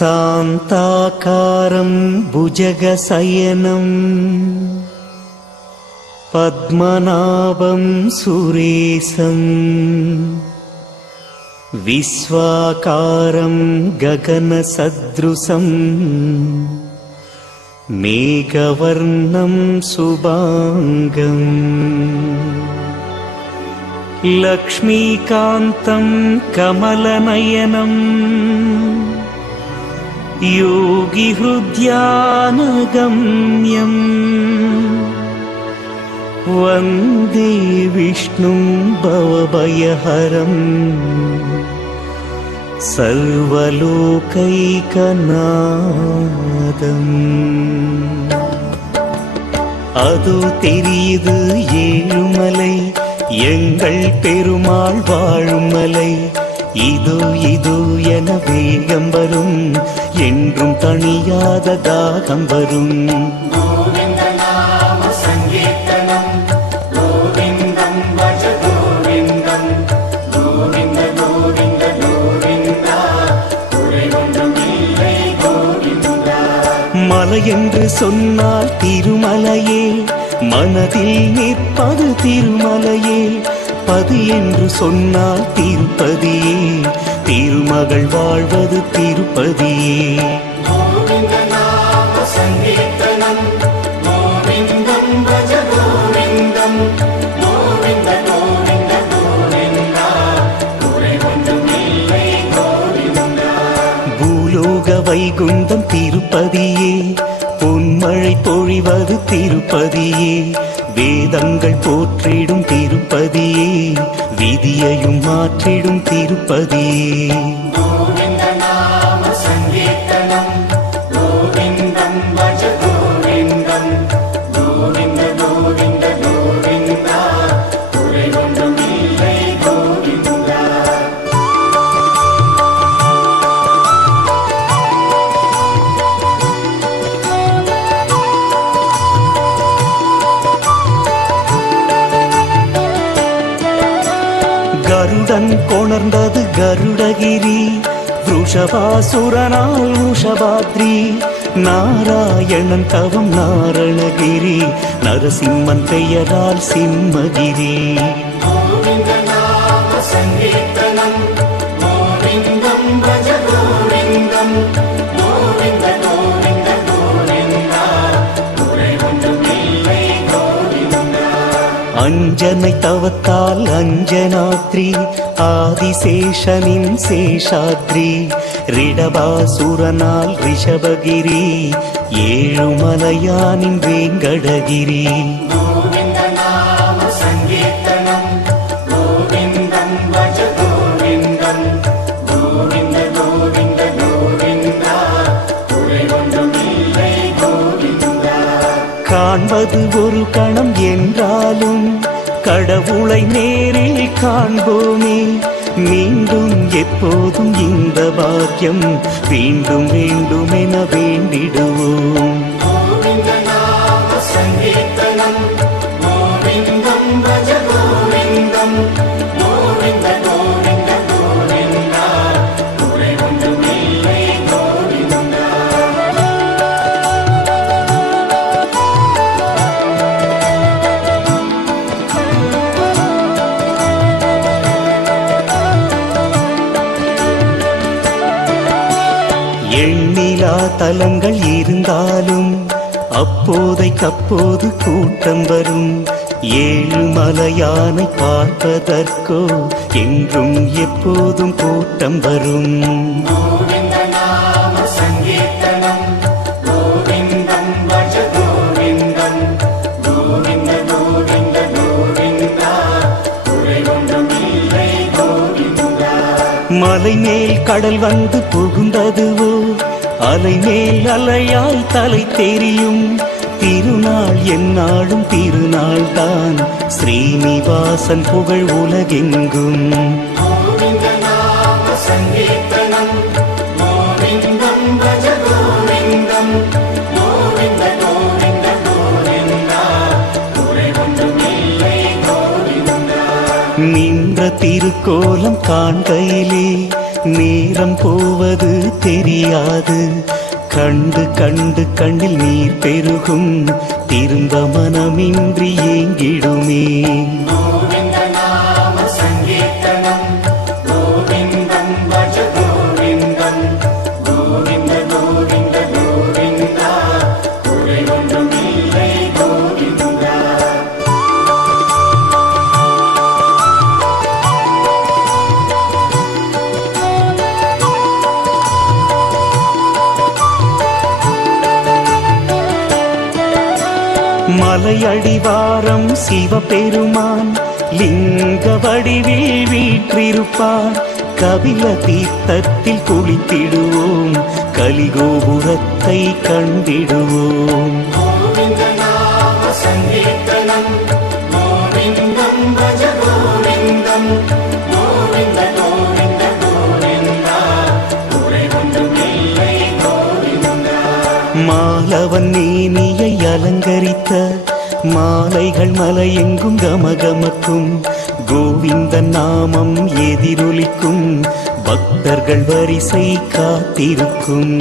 शान्ताकारं भुजगशयनं पद्मनाभं सुरेशं विश्वाकारं गगनसदृशं मेघवर्णं शुभांगं लक्ष्मीकान्तं कमलनयनं योगिहृद्यानगम्यं वन्दे विष्णुं भवभयहरं सर्वलोकैकनाथम् அதோ தெரியுது ஏழுமலை எங்கள் பெருமாள் வாழும் மலை இதோ இதோ என வேகம் வரும் என்றும் தணியாத தாகம் வரும் மலை என்று சொன்னால் திருமலையே மனதில் நிற்பது திருமலையே பதி என்று சொன்னால் திருப்பதியே திருமகள் வாழ்வது திருப்பதியே பூலோக வைகுந்தம் திருப்பதியே பொன்மழை பொழிவது திருப்பதியே வேதங்கள் போற்றிடும் திருப்பதியே விதியையும் மாற்றிடும் திருப்பதியே கருடன் கொணர்ந்தது கருடகிரி ருஷபாசுரனால் ருஷபாத்ரி நாராயணன் தவம் நாரணகிரி நரசிம்மன் பெயரால் சிம்மகிரி அஞ்சனை தவத்தால் அஞ்சனாத்ரி ஆதிசேஷனின் சேஷாத்ரி ரிடபாசுரனால் ரிஷபகிரி ஏழுமலையானின் வேங்கடகிரி காண்பது ஒரு கணம் என்றாலும் கடவுளை நேரில் காண்போமே மீண்டும் எப்போதும் இந்த பாக்கியம் வேண்டும் வேண்டும் என வேண்டிடுவோம் எண்ணிலா தலங்கள் இருந்தாலும் அப்போதைக்கப்போது கூட்டம் வரும் ஏழுமலையானை பார்ப்பதற்கோ என்றும் எப்போதும் கூட்டம் வரும் மலை மேல் கடல் வந்து புகுந்ததுவோ அலை மேல் அலையாய் தலை தெரியும் திருநாள் எந்நாளும் திருநாள் தான் ஸ்ரீனிவாசன் புகழ் உலகெங்கும் நின்ற திருக்கோலம் காண்கையிலே நேரம் போவது தெரியாது. கண்டு கண்டு கண்ணில் நீர் பெருகும், திரும்ப மனமின்றி ஏங்கிடுமே. மலையடிவாரம் சிவபெருமான் லிங்க வடிவில் வீற்றிருப்பார். கபில தீர்த்தத்தில் குளித்திடுவோம், கலிகோபுரத்தை கண்டிடுவோம். மாலவன் மேனியை அலங்கரித்த மாலைகள் மலையெங்கும் கமகமக்கும். கோவிந்த நாமம் எதிரொலிக்கும், பக்தர்கள் வரிசை காத்திருக்கும்.